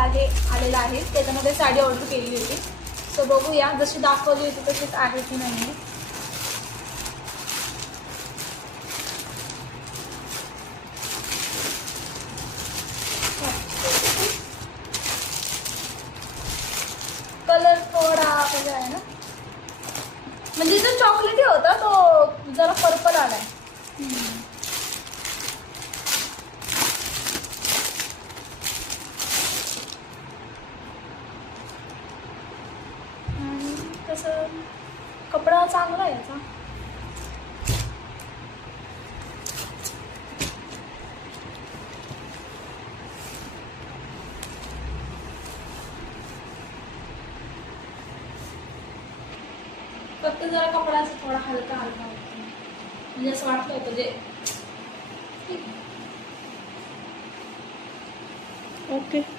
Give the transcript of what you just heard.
आलेला आहे, त्याच्यामध्ये साडी ऑर्डर केली होती. सो बघूया जशी दाखवली होती तशीच आहे की नाही. कलर थोडा वेगळा आहे ना, म्हणजे जो चॉकलेटी होता तो जरा पर्पल आलाय. तसं कपडा चांगला आहे याचा. फक्त जरा कपड्याचा थोडा हलका हलका होता, म्हणजे असं वाटलं होतं जे ओके.